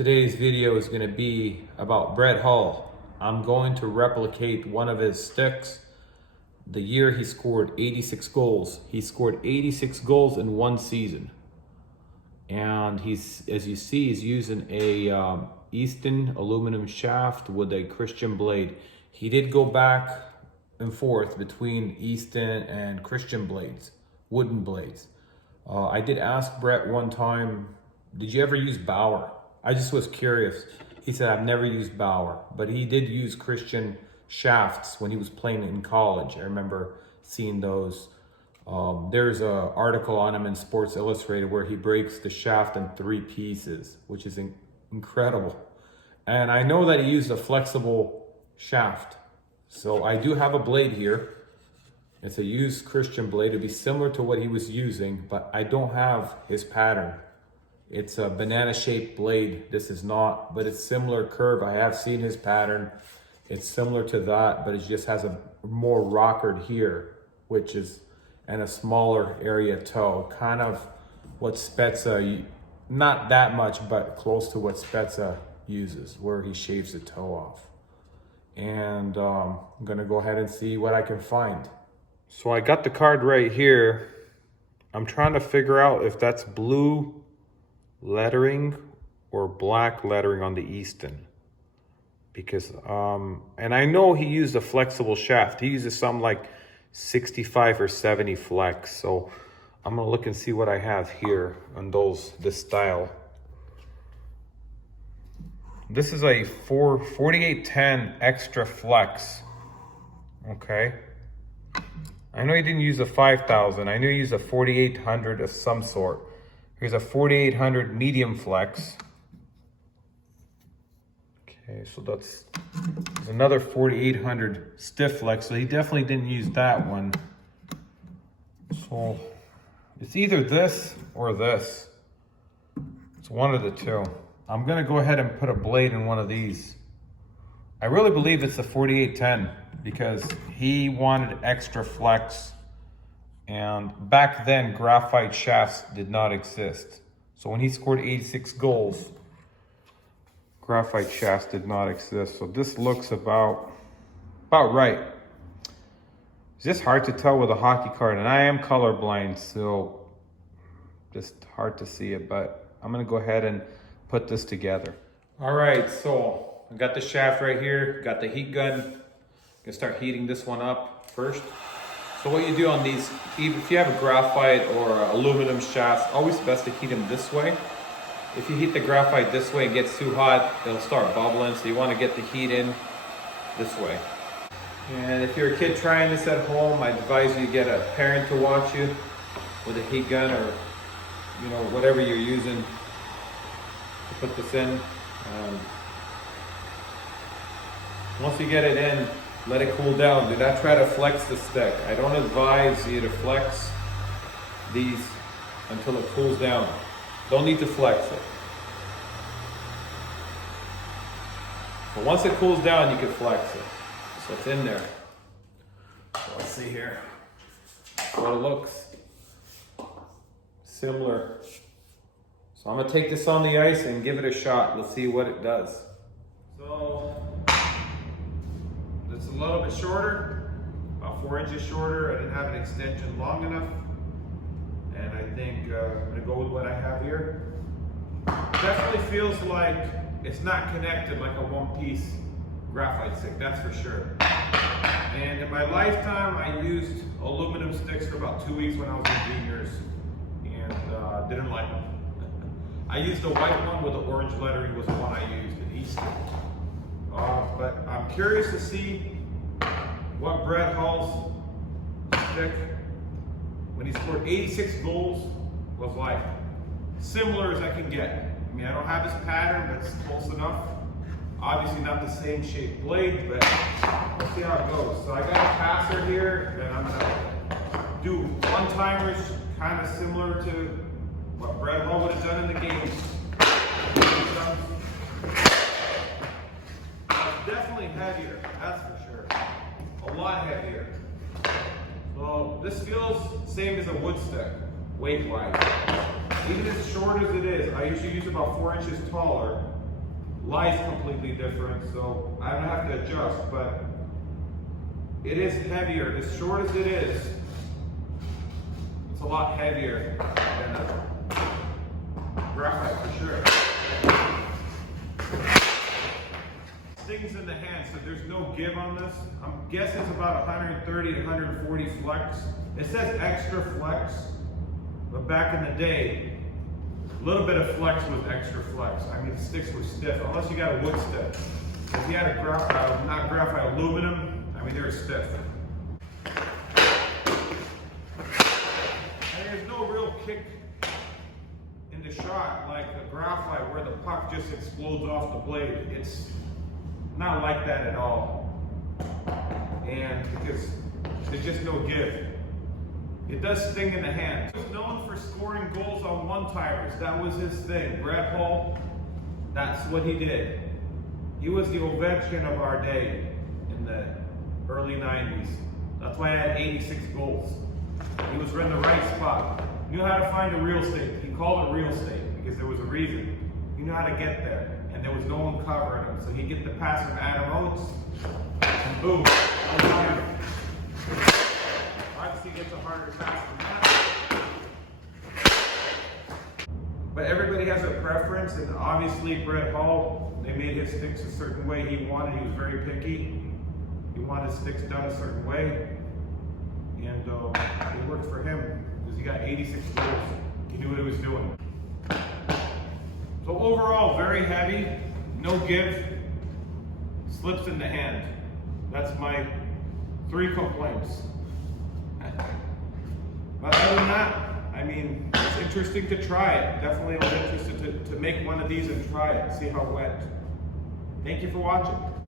Today's video is going to be about Brett Hull. I'm going to replicate one of his sticks. The year he scored 86 goals. He scored 86 goals in one season. And he's, as you see, he's using a Easton aluminum shaft with a Christian blade. He did go back and forth between Easton and Christian blades, wooden blades. I did ask Brett one time, did you ever use Bauer? I just was curious. He said, I've never used Bauer, but he did use Christian shafts when he was playing in college. I remember seeing those. There's an article on him in Sports Illustrated where he breaks the shaft in 3 pieces, which is incredible. And I know that he used a flexible shaft. So I do have a blade here. It's a used Christian blade. It'd be similar to what he was using, but I don't have his pattern. It's a banana shaped blade. This is not, but it's similar curve. I have seen his pattern. It's similar to that, but it just has a more rockered here, which is, and a smaller area toe. Kind of what Spezza, not that much, but close to what Spezza uses, where he shaves the toe off. And I'm gonna go ahead and see what I can find. So I got the card right here. I'm trying to figure out if that's blue lettering or black lettering on the Easton, because and I know he used a flexible shaft. He uses something like 65 or 70 flex. So I'm gonna look and see what I have here on this style. This is a 4810 extra flex. Okay, I know he didn't use a 5000. I knew he used a 4800 of some sort. Here's a 4800 medium flex. Okay, so there's another 4800 stiff flex. So he definitely didn't use that one. So it's either this or this. It's one of the two. I'm gonna go ahead and put a blade in one of these. I really believe it's a 4810 because he wanted extra flex. And back then, graphite shafts did not exist. So when he scored 86 goals, graphite shafts did not exist. So this looks about right. It's just hard to tell with a hockey card, and I am colorblind, so just hard to see it, but I'm gonna go ahead and put this together. All right, so I got the shaft right here, got the heat gun. Gonna start heating this one up first. So what you do on these, if you have a graphite or aluminum shafts, always best to heat them this way. If you heat the graphite this way and gets too hot, it'll start bubbling. So you want to get the heat in this way. And if you're a kid trying this at home, I advise you get a parent to watch you with a heat gun or whatever you're using to put this in. Once you get it in, let it cool down. Do not try to flex the stick. I don't advise you to flex these until it cools down. Don't need to flex it. But once it cools down, you can flex it. So it's in there. So let's see here what it looks. Similar. So I'm gonna take this on the ice and give it a shot. Let's see what it does. So it's a little bit shorter, about 4 inches shorter. I didn't have an extension long enough. And I think I'm gonna go with what I have here. Definitely feels like it's not connected like a one-piece graphite stick, that's for sure. And in my lifetime, I used aluminum sticks for about 2 weeks when I was in juniors and didn't like them. I used a white one with the orange lettering was the one I used in Easton. But I'm curious to see what Brett Hull's stick, when he scored 86 goals, was like. Similar as I can get. I mean, I don't have his pattern, but it's close enough. Obviously not the same shaped blade, but let's see how it goes. So I got a passer here, and I'm gonna do one-timers, kind of similar to what Brett Hull would have done in the game. Definitely heavier, that's for sure. A lot heavier. So this feels same as a wood stick, weight-wise. Even as short as it is, I usually use about 4 inches taller. lie's completely different, so I don't have to adjust, but it is heavier. As short as it is, it's a lot heavier than a graphite for sure. Stings in the hand, so there's no give on this. I'm guessing it's about 130 to 140 flex. It says extra flex, but back in the day, a little bit of flex was extra flex. I mean, the sticks were stiff, unless you got a wood stick. If you had a graphite, not graphite, aluminum, I mean, they were stiff. And there's no real kick in the shot like a graphite where the puck just explodes off the blade. It's not like that at all. And because there's just no give. It does sting in the hand. He was known for scoring goals on one-timers. That was his thing. Brett Hull, that's what he did. He was the Ovechkin of our day in the early 90s. That's why he had 86 goals. He was in the right spot. He knew how to find a real estate. He called it real estate because there was a reason. He knew how to get there, and there was no one covering him. So he'd get the pass from Adam Oates, and boom, obviously gets a harder pass than that. But everybody has a preference, and obviously Brett Hull, they made his sticks a certain way he wanted. He was very picky. He wanted sticks done a certain way, and it worked for him because he got 86 goals. He knew what he was doing. So overall, very heavy, no give, slips in the hand. That's my 3 complaints. But other than that, I mean, it's interesting to try it. Definitely I was interested to make one of these and try it, see how it went. Thank you for watching.